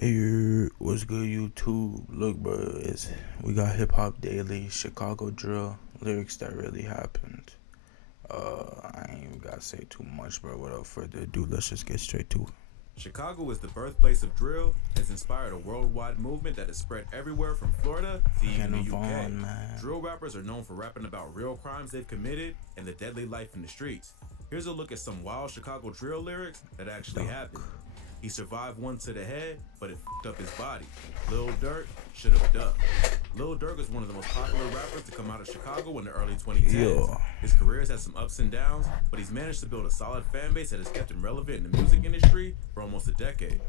Hey, what's good, YouTube? Look, bro, we got Hip Hop Daily, Chicago drill, lyrics that really happened. I ain't even gotta say too much, bro. Without further ado, let's just get straight to it. Chicago is the birthplace of drill, has inspired a worldwide movement that has spread everywhere from Florida to even the Ken UK. Vaughn, man. Drill rappers are known for rapping about real crimes they've committed and the deadly life in the streets. Here's a look at some wild Chicago drill lyrics that actually happened. He survived one to the head, but it fucked up his body. Lil Durk should have ducked. Lil Durk is one of the most popular rappers to come out of Chicago in the early 2010s. Yo. His career has had some ups and downs, but he's managed to build a solid fan base that has kept him relevant in the music industry for almost a decade.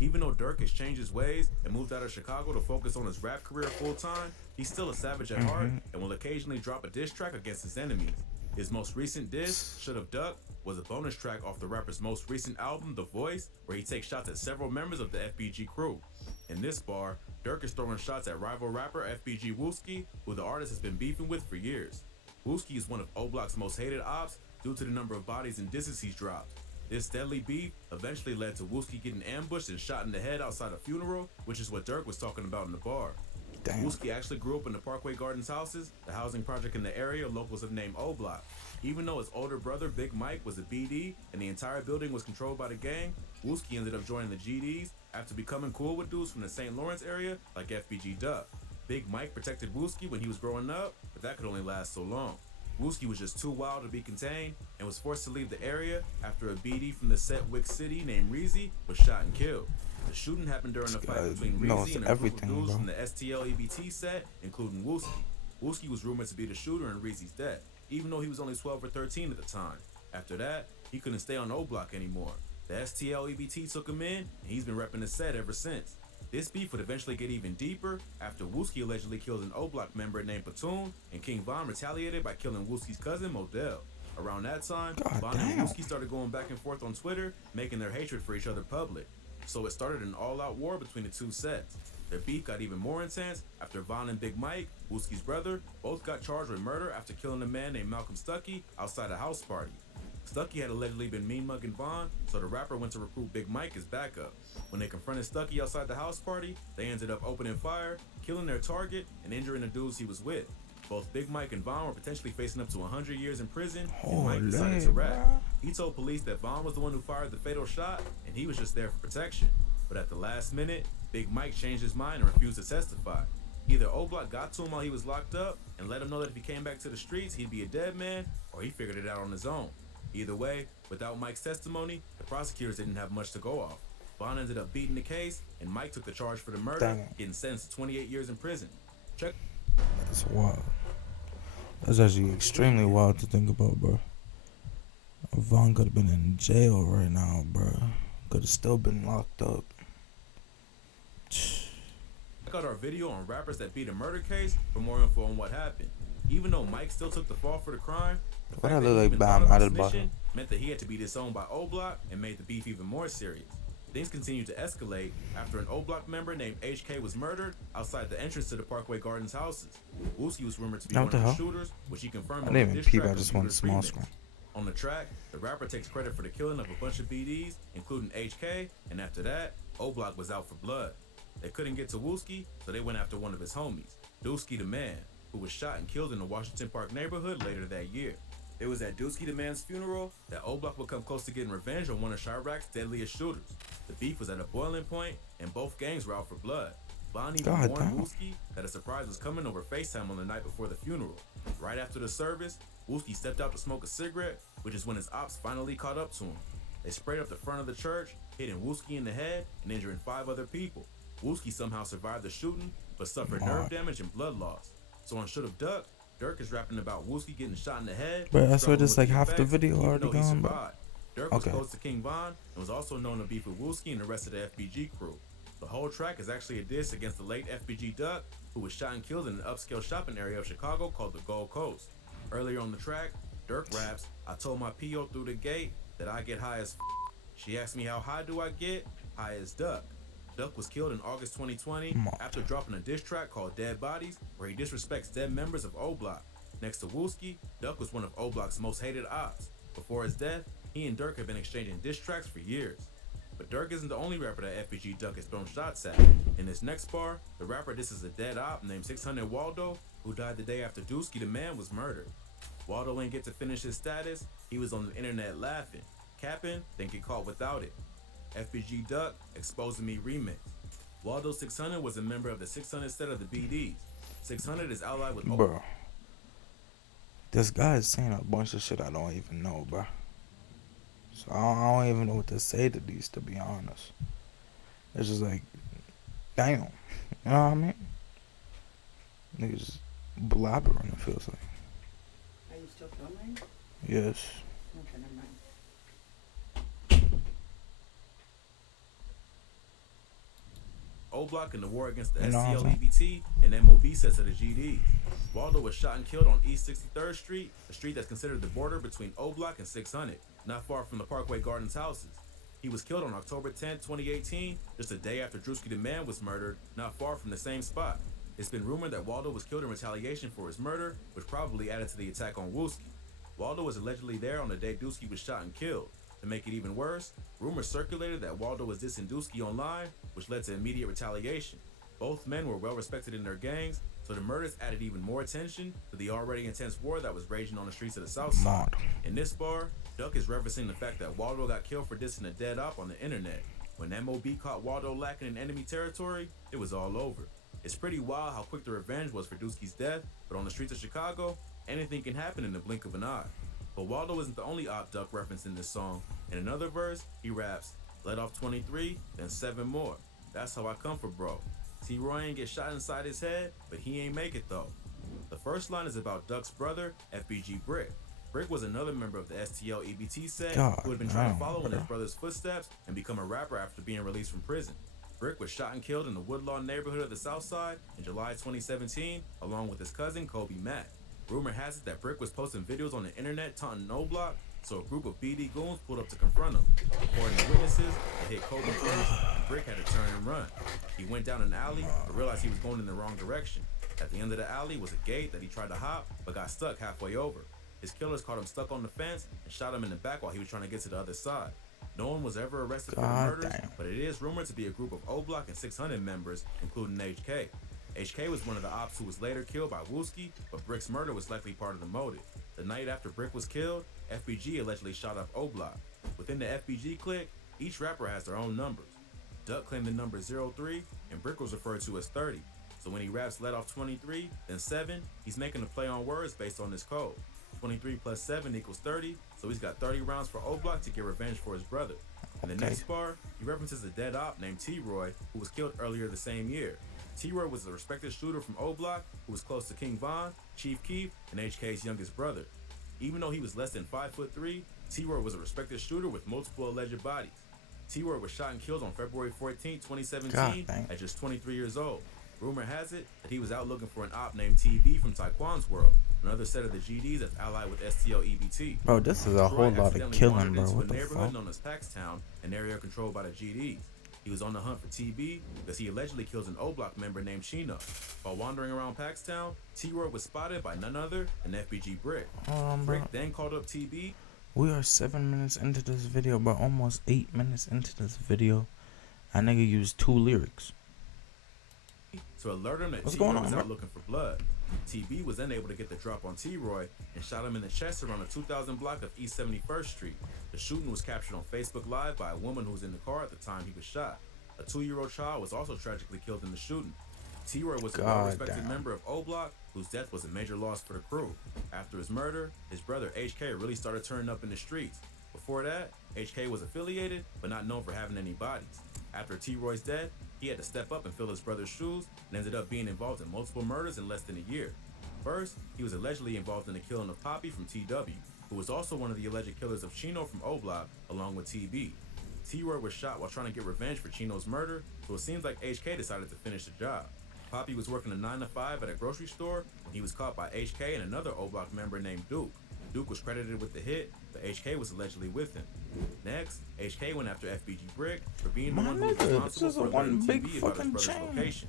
Even though Durk has changed his ways and moved out of Chicago to focus on his rap career full time, he's still a savage at heart and will occasionally drop a diss track against his enemies. His most recent diss, Should Have Ducked, was a bonus track off the rapper's most recent album, The Voice, where he takes shots at several members of the FBG crew. In this bar, Durk is throwing shots at rival rapper FBG Wooski, who the artist has been beefing with for years. Wooski is one of O-Block's most hated ops due to the number of bodies and disses he's dropped. This deadly beef eventually led to Wooski getting ambushed and shot in the head outside a funeral, which is what Durk was talking about in the bar. Damn. Wooski actually grew up in the Parkway Gardens houses, the housing project in the area locals have named O-Block. Even though his older brother, Big Mike, was a BD and the entire building was controlled by the gang, Wooski ended up joining the GDs after becoming cool with dudes from the St. Lawrence area like FBG Duck. Big Mike protected Wooski when he was growing up, but that could only last so long. Wooski was just too wild to be contained and was forced to leave the area after a BD from the Setwick City named Reezy was shot and killed. The shooting happened during a fight between Reezy and a group of dudes bro. from the STL EBT set, including Wooski. Wooski was rumored to be the shooter in Reezy's death, even though he was only 12 or 13 at the time. After that, he couldn't stay on O-Block anymore. The STL EBT took him in, and he's been repping the set ever since. This beef would eventually get even deeper after Wooski allegedly killed an O-Block member named Platoon, and King Von retaliated by killing Wooski's cousin, Modell. Around that time, Von and Wooski started going back and forth on Twitter, making their hatred for each other public. So it started an all-out war between the two sets. Their beef got even more intense after Von and Big Mike, Wooski's brother, both got charged with murder after killing a man named Malcolm Stuckey outside a house party. Stuckey had allegedly been mean-mugging Von, so the rapper went to recruit Big Mike as backup. When they confronted Stuckey outside the house party, they ended up opening fire, killing their target, and injuring the dudes he was with. Both Big Mike and Von were potentially facing up to 100 years in prison, and Mike decided to rap. He told police that Von was the one who fired the fatal shot, and he was just there for protection. But at the last minute, Big Mike changed his mind and refused to testify. Either O-Block got to him while he was locked up and let him know that if he came back to the streets, he'd be a dead man, or he figured it out on his own. Either way, without Mike's testimony, the prosecutors didn't have much to go off. Von ended up beating the case, and Mike took the charge for the murder, getting sentenced to 28 years in prison. Check. That's wild. That's actually extremely wild to think about, bro. Vaughn could have been in jail right now, bro. Could have still been locked up. Check out our video on rappers that beat a murder case for more info on what happened. Even though Mike still took the fall for the crime, the fact that he even thought of his mission meant that he had to be disowned by O-Block and made the beef even more serious. Things continued to escalate after an O-Block member named HK was murdered outside the entrance to the Parkway Gardens houses. Wooski was rumored to be one of the shooters, which he confirmed on the diss track of Computer's remix. On the track, the rapper takes credit for the killing of a bunch of BDs, including HK, and after that, O-Block was out for blood. They couldn't get to Wooski, so they went after one of his homies, Dusky the Man, who was shot and killed in the Washington Park neighborhood later that year. It was at Dusky the Man's funeral that O-Block would come close to getting revenge on one of Chirac's deadliest shooters. The beef was at a boiling point, and both gangs were out for blood. Von even warned Wooski that a surprise was coming over FaceTime on the night before the funeral. Right after the service, Wooski stepped out to smoke a cigarette, which is when his ops finally caught up to him. They sprayed up the front of the church, hitting Wooski in the head and injuring 5 other people. Wooski somehow survived the shooting, but suffered nerve damage and blood loss. So on Should Have Ducked, Durk is rapping about Wooski getting shot in the head. But I swear this like half the video already gone, bro. Durk was close to King Von and was also known to beef with Wooski and the rest of the FBG crew. The whole track is actually a diss against the late FBG Duck, who was shot and killed in an upscale shopping area of Chicago called the Gold Coast. Earlier on the track, Durk raps, "I told my PO through the gate that I get high as f***. She asked me how high do I get? High as Duck." Duck was killed in August 2020 after dropping a diss track called Dead Bodies, where he disrespects dead members of O-Block. Next to Wooski, Duck was one of O-Block's most hated ops. Before his death, he and Durk have been exchanging diss tracks for years. But Dirk isn't the only rapper that FBG Duck has thrown shots at. In this next bar, the rapper disses a dead op named 600 Waldo, who died the day after Dusky the Man was murdered. Waldo ain't get to finish his status, he was on the internet laughing, capping, then get caught without it. FBG Duck, Exposing Me remix. Waldo 600 was a member of the 600 set of the BDs. 600 is allied with... Bro, this guy is saying a bunch of shit I don't even know, bro. So I don't even know what to say to these, to be honest. It's just like, damn. You know what I mean? Niggas blabbering, it feels like. Are you still filming? Yes. Okay, never mind. O-Block in the war against the You know what I'm SCLEBT and MOB sets of the GDs. Waldo was shot and killed on East 63rd Street, a street that's considered the border between O-Block and 600, not far from the Parkway Gardens houses. He was killed on October 10, 2018, just a day after Drewski the Man was murdered, not far from the same spot. It's been rumored that Waldo was killed in retaliation for his murder, which probably added to the attack on Wooski. Waldo was allegedly there on the day Dusky was shot and killed. To make it even worse, rumors circulated that Waldo was dissing Dusky online, which led to immediate retaliation. Both men were well respected in their gangs, so the murders added even more attention to the already intense war that was raging on the streets of the South Side. In this bar, Duck is referencing the fact that Waldo got killed for dissing a dead op on the internet. When MOB caught Waldo lacking in enemy territory, it was all over. It's pretty wild how quick the revenge was for Dusky's death, but on the streets of Chicago, anything can happen in the blink of an eye. But Waldo isn't the only op Duck referenced in this song. In another verse, he raps, "Let off 23, then 7 more. That's how I come for bro. T-Roy ain't get shot inside his head, but he ain't make it though." The first line is about Duck's brother, FBG Brick. Brick was another member of the STL EBT set who had been trying to follow in his brother's footsteps and become a rapper after being released from prison. Brick was shot and killed in the Woodlawn neighborhood of the South Side in July 2017, along with his cousin Kobe Mack. Rumor has it that Brick was posting videos on the internet taunting O-Block, so a group of BD goons pulled up to confront him. According to witnesses, they hit Kobe first, and Brick had to turn and run. He went down an alley, but realized he was going in the wrong direction. At the end of the alley was a gate that he tried to hop, but got stuck halfway over. His killers caught him stuck on the fence and shot him in the back while he was trying to get to the other side. No one was ever arrested for the murders, but it is rumored to be a group of O-Block and 600 members, including HK. HK was one of the ops who was later killed by Wooski, but Brick's murder was likely part of the motive. The night after Brick was killed, FBG allegedly shot up O-Block. Within the FBG clique, each rapper has their own numbers. Duck claimed the number 03, and Brick was referred to as 30. So when he raps "Let off 23, then 7, he's making a play on words based on this code. 23 plus 7 equals 30, so he's got 30 rounds for O-Block to get revenge for his brother. In the next bar, he references a dead op named T-Roy, who was killed earlier the same year. T-Roy was a respected shooter from O-Block who was close to King Von, Chief Keef, and HK's youngest brother. Even though he was less than 5'3", T-Roy was a respected shooter with multiple alleged bodies. T-Roy was shot and killed on February 14, 2017 at just 23 years old. Rumor has it that he was out looking for an op named TB from Taekwon's World, another set of the GDs that's allied with STL EBT. Bro, this is a whole lot of killing, bro. What the neighborhood known as Paxtown, an area controlled by the GDs. He was on the hunt for TB because he allegedly killed an O-Block member named Chino. While wandering around Paxtown, T-Roy was spotted by none other than FBG Brick. Brick then called up TB. We are 7 minutes into this video, but almost 8 minutes into this video. I nigga used 2 lyrics. To alert him that T-Roy was out looking for blood. TB was then able to get the drop on T-Roy and shot him in the chest around the 2000 block of East 71st Street. The shooting was captured on Facebook Live by a woman who was in the car at the time he was shot. A 2-year-old child was also tragically killed in the shooting. T-Roy was a well-respected member of O-Block, whose death was a major loss for the crew. After his murder, his brother HK really started turning up in the streets. Before that, HK was affiliated, but not known for having any bodies. After T-Roy's death, he had to step up and fill his brother's shoes and ended up being involved in multiple murders in less than a year. First, he was allegedly involved in the killing of Poppy from TW, who was also one of the alleged killers of Chino from O-Block, along with TB. T-Roy was shot while trying to get revenge for Chino's murder, so it seems like HK decided to finish the job. Poppy was working a 9-to-5 at a grocery store when he was caught by HK and another O-Block member named Duke. Duke was credited with the hit, but HK was allegedly with him. Next, HK went after FBG Brick for being the one who was responsible for alerting TB about his brother's location.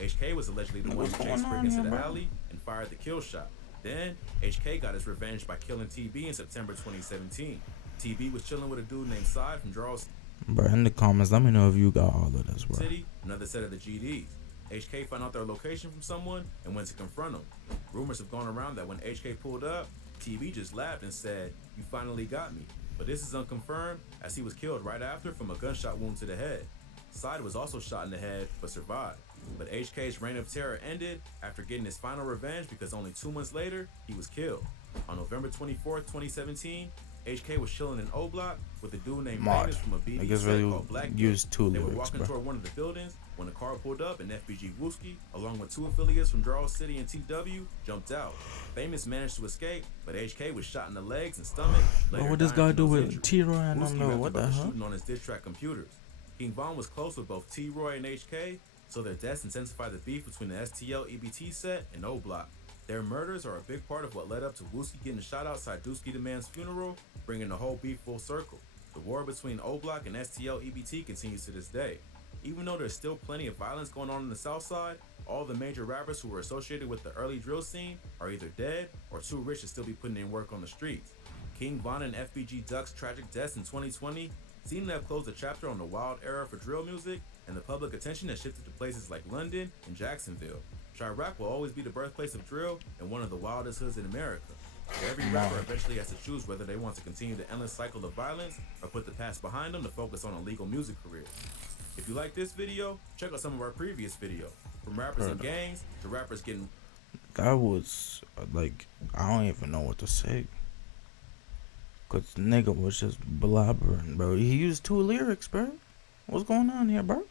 HK was allegedly the one who chased Brick into the alley and fired the kill shot. Then, HK got his revenge by killing TB in September 2017. TB was chilling with a dude named Side from Charleston. Bro, in the comments, let me know if you got all of this, bro. City, another set of the GDs. HK found out their location from someone and went to confront them. Rumors have gone around that when HK pulled up, TV just laughed and said, "You finally got me." But this is unconfirmed, as he was killed right after from a gunshot wound to the head. Side was also shot in the head, but survived. But HK's reign of terror ended after getting his final revenge because only 2 months later, he was killed. On November 24th, 2017, HK was chilling in O Block with a dude named Mod. Magnus from a BD Niggas set really called Black used two They were lyrics, walking bro. toward one of the buildings when a car pulled up and FBG Wooski, along with 2 affiliates from Draw City and TW, jumped out. Famous managed to escape, but HK was shot in the legs and stomach. Bro, what this guy do with T-Roy and them, Wooski though? rapped What the about the hell? shooting on his diss track computers. King Von was close with both T-Roy and HK, so their deaths intensified the beef between the STL EBT set and O Block. Their murders are a big part of what led up to Wooski getting shot outside Dusky the Man's funeral, bringing the whole beef full circle. The war between O Block and STL EBT continues to this day. Even though there's still plenty of violence going on the South Side, all the major rappers who were associated with the early drill scene are either dead or too rich to still be putting in work on the streets. King Von and FBG Duck's tragic deaths in 2020 seem to have closed a chapter on the wild era for drill music, and the public attention has shifted to places like London and Jacksonville. Chirac will always be the birthplace of drill and one of the wildest hoods in America. But every rapper eventually has to choose whether they want to continue the endless cycle of violence or put the past behind them to focus on a legal music career. If you like this video, check out some of our previous videos. From rappers and gangs to rappers getting... That was, like, I don't even know what to say. Cause nigga was just blabbering, bro. He used 2 lyrics, bro. What's going on here, bro?